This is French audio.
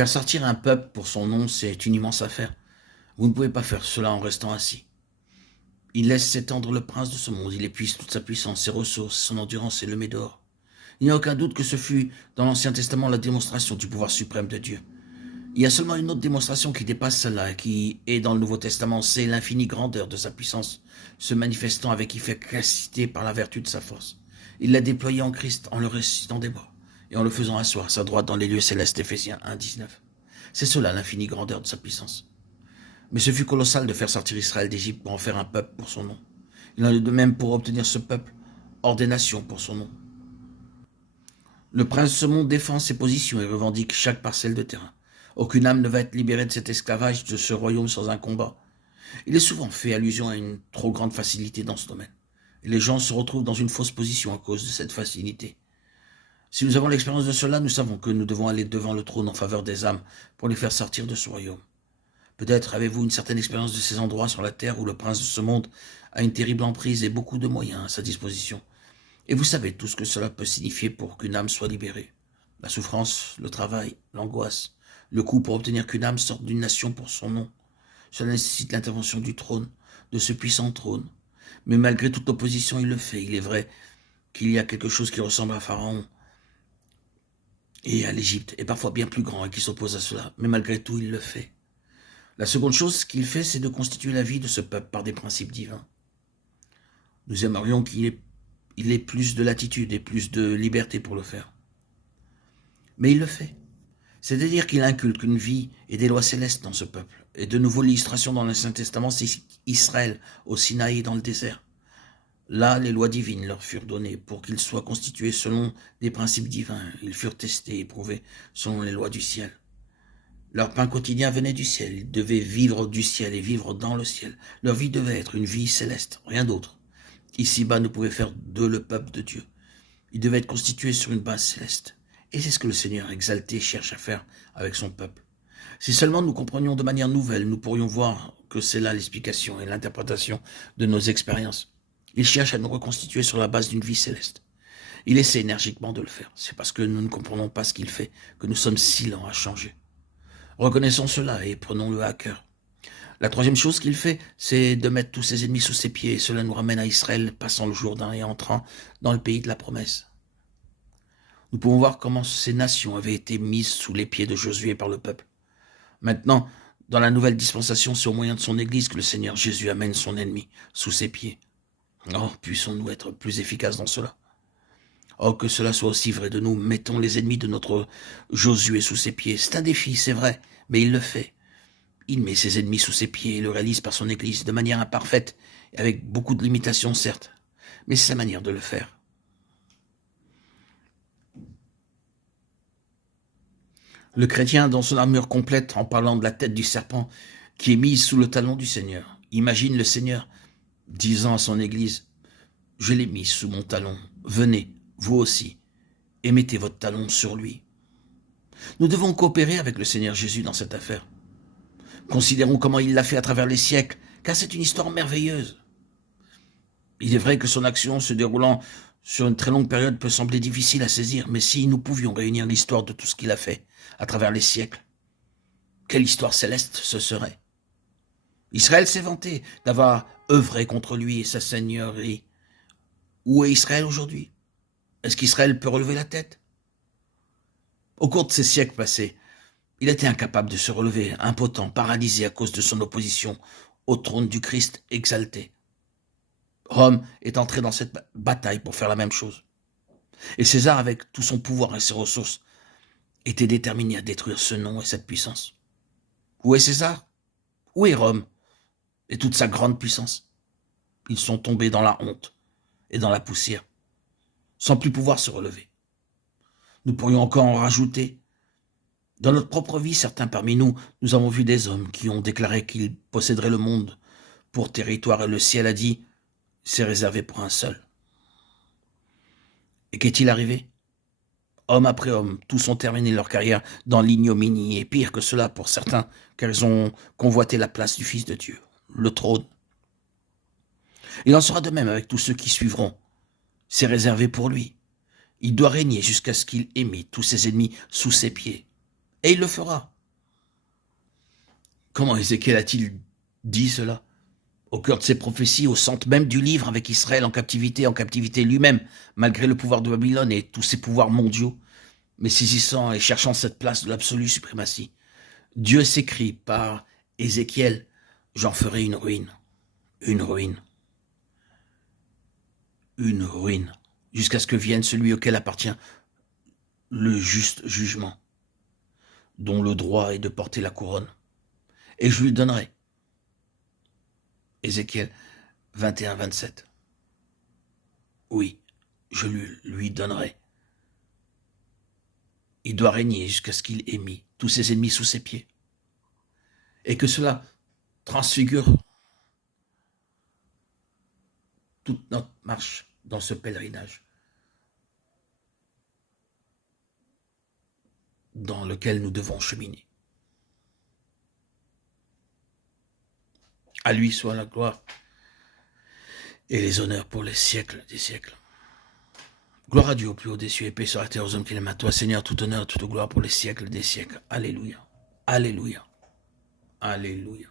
Faire sortir un peuple pour son nom, c'est une immense affaire. Vous ne pouvez pas faire cela en restant assis. Il laisse s'étendre le prince de ce monde, il épuise toute sa puissance, ses ressources, son endurance et le met dehors. Il n'y a aucun doute que ce fut dans l'Ancien Testament la démonstration du pouvoir suprême de Dieu. Il y a seulement une autre démonstration qui dépasse celle-là, qui est dans le Nouveau Testament, c'est l'infinie grandeur de sa puissance, se manifestant avec efficacité par la vertu de sa force. Il l'a déployé en Christ en le ressuscitant des morts et en le faisant asseoir à sa droite dans les lieux célestes. Éphésiens 1, 19. C'est cela l'infinie grandeur de sa puissance. Mais ce fut colossal de faire sortir Israël d'Égypte pour en faire un peuple pour son nom. Il en est de même pour obtenir ce peuple hors des nations pour son nom. Le prince de ce monde défend ses positions et revendique chaque parcelle de terrain. Aucune âme ne va être libérée de cet esclavage, de ce royaume sans un combat. Il est souvent fait allusion à une trop grande facilité dans ce domaine. Et les gens se retrouvent dans une fausse position à cause de cette facilité. Si nous avons l'expérience de cela, nous savons que nous devons aller devant le trône en faveur des âmes pour les faire sortir de ce royaume. Peut-être avez-vous une certaine expérience de ces endroits sur la terre où le prince de ce monde a une terrible emprise et beaucoup de moyens à sa disposition. Et vous savez tout ce que cela peut signifier pour qu'une âme soit libérée. La souffrance, le travail, l'angoisse, le coût pour obtenir qu'une âme sorte d'une nation pour son nom. Cela nécessite l'intervention du trône, de ce puissant trône. Mais malgré toute opposition, il le fait. Il est vrai qu'il y a quelque chose qui ressemble à Pharaon et à l'Égypte, et parfois bien plus grand, et qui s'oppose à cela. Mais malgré tout, il le fait. La seconde chose qu'il fait, c'est de constituer la vie de ce peuple par des principes divins. Nous aimerions qu'il ait plus de latitude et plus de liberté pour le faire. Mais il le fait. C'est-à-dire qu'il inculque une vie et des lois célestes dans ce peuple. Et de nouveau, l'illustration dans l'Ancien Testament, c'est Israël, au Sinaï et dans le désert. Là, les lois divines leur furent données pour qu'ils soient constitués selon des principes divins. Ils furent testés et prouvés selon les lois du ciel. Leur pain quotidien venait du ciel. Ils devaient vivre du ciel et vivre dans le ciel. Leur vie devait être une vie céleste, rien d'autre. Ici-bas ne pouvait faire d'eux le peuple de Dieu. Ils devaient être constitués sur une base céleste. Et c'est ce que le Seigneur exalté cherche à faire avec son peuple. Si seulement nous comprenions de manière nouvelle, nous pourrions voir que c'est là l'explication et l'interprétation de nos expériences. Il cherche à nous reconstituer sur la base d'une vie céleste. Il essaie énergiquement de le faire. C'est parce que nous ne comprenons pas ce qu'il fait que nous sommes si lents à changer. Reconnaissons cela et prenons-le à cœur. La troisième chose qu'il fait, c'est de mettre tous ses ennemis sous ses pieds. Et cela nous ramène à Israël, passant le Jourdain et entrant dans le pays de la promesse. Nous pouvons voir comment ces nations avaient été mises sous les pieds de Josué par le peuple. Maintenant, dans la nouvelle dispensation, c'est au moyen de son Église que le Seigneur Jésus amène son ennemi sous ses pieds. Oh, puissons-nous être plus efficaces dans cela. Oh, que cela soit aussi vrai de nous. Mettons les ennemis de notre Josué sous ses pieds. C'est un défi, c'est vrai, mais il le fait. Il met ses ennemis sous ses pieds et le réalise par son Église, de manière imparfaite, et avec beaucoup de limitations, certes. Mais c'est sa manière de le faire. Le chrétien, dans son armure complète, en parlant de la tête du serpent, qui est mise sous le talon du Seigneur, imagine le Seigneur disant à son Église, « Je l'ai mise sous mon talon, venez, vous aussi, et mettez votre talon sur lui. » Nous devons coopérer avec le Seigneur Jésus dans cette affaire. Considérons comment il l'a fait à travers les siècles, car c'est une histoire merveilleuse. Il est vrai que son action se déroulant sur une très longue période peut sembler difficile à saisir, mais si nous pouvions réunir l'histoire de tout ce qu'il a fait à travers les siècles, quelle histoire céleste ce serait. Israël s'est vanté d'avoir œuvré contre lui et sa seigneurie. Où est Israël aujourd'hui? Est-ce qu'Israël peut relever la tête? Au cours de ces siècles passés, il était incapable de se relever, impotent, paralysé à cause de son opposition au trône du Christ exalté. Rome est entré dans cette bataille pour faire la même chose. Et César, avec tout son pouvoir et ses ressources, était déterminé à détruire ce nom et cette puissance. Où est César? Où est Rome et toute sa grande puissance? Ils sont tombés dans la honte et dans la poussière, sans plus pouvoir se relever. Nous pourrions encore en rajouter. Dans notre propre vie, certains parmi nous, nous avons vu des hommes qui ont déclaré qu'ils posséderaient le monde pour territoire et le ciel a dit « c'est réservé pour un seul ». Et qu'est-il arrivé? Homme après homme, tous ont terminé leur carrière dans l'ignominie, et pire que cela pour certains, car ils ont convoité la place du Fils de Dieu, le trône. Il en sera de même avec tous ceux qui suivront. C'est réservé pour lui. Il doit régner jusqu'à ce qu'il ait mis tous ses ennemis sous ses pieds. Et il le fera. Comment Ézéchiel a-t-il dit cela? Au cœur de ses prophéties, au centre même du livre, avec Israël en captivité lui-même, malgré le pouvoir de Babylone et tous ses pouvoirs mondiaux, mais saisissant et cherchant cette place de l'absolue suprématie. Dieu s'écrit par Ézéchiel, j'en ferai une ruine, une ruine, une ruine, jusqu'à ce que vienne celui auquel appartient le juste jugement, dont le droit est de porter la couronne. Et je lui donnerai. Ézéchiel 21-27. Oui, je lui donnerai. Il doit régner jusqu'à ce qu'il ait mis tous ses ennemis sous ses pieds. Et que cela transfigure toute notre marche dans ce pèlerinage dans lequel nous devons cheminer. À lui soit la gloire et les honneurs pour les siècles des siècles. Gloire à Dieu au plus haut des cieux et paix sur la terre aux hommes qu'il aime. À toi, Seigneur, tout honneur, toute gloire pour les siècles des siècles. Alléluia. Alléluia. Alléluia.